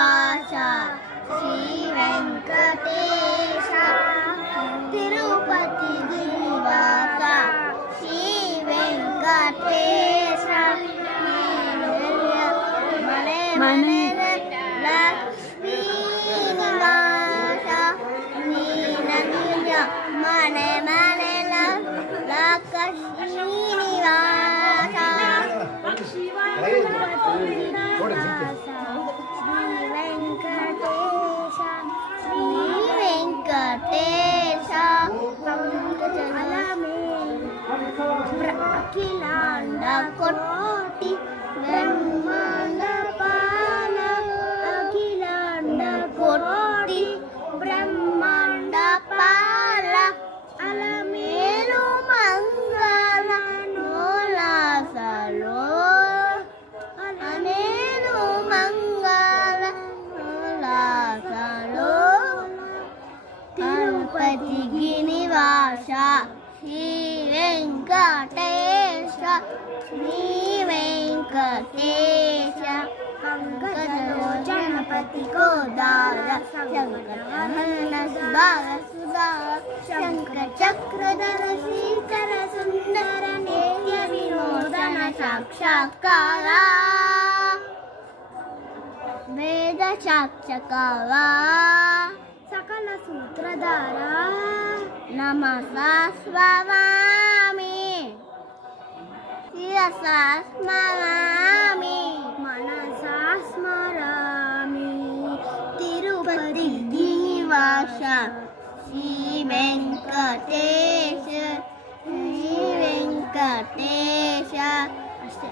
శ్రీనివాస శ్రీ వెంకటేశ తిరుపతి శ్రీనివాస శ్రీ వెంకటేశ మనే లక్ష్మీ నివాస నీలగిరి మనే లక్ష్మీ నివాస శ్రీ వెంకటేశ అఖిలాండ కోటి బ్రహ్మాండ పాల అఖిలాండ కోటి బ్రహ్మాండ పాల అలమేలు మంగళ నోలాసలో అలమేలు మంగళ నోలాసలో తిరుపతి గిరివాస శ్రీ వెంకటేశ శ్రీ వెంకటేశ పంకజలోచనపతి గోదార శంకరహరణ సుధార శంకర చక్రధర శ్రీకర సుందర నేత్య వినోదన సాక్షాత్కార వేద సాక్షకార సకల సూత్రధార నమసా స్మరామి శిరసా స్మరామి మనసా స్మరామి తిరుపతి శ్రీనివాస శ్రీ వెంకటేశ శ్రీ వెంకటేశ అಷ್ಟೇ.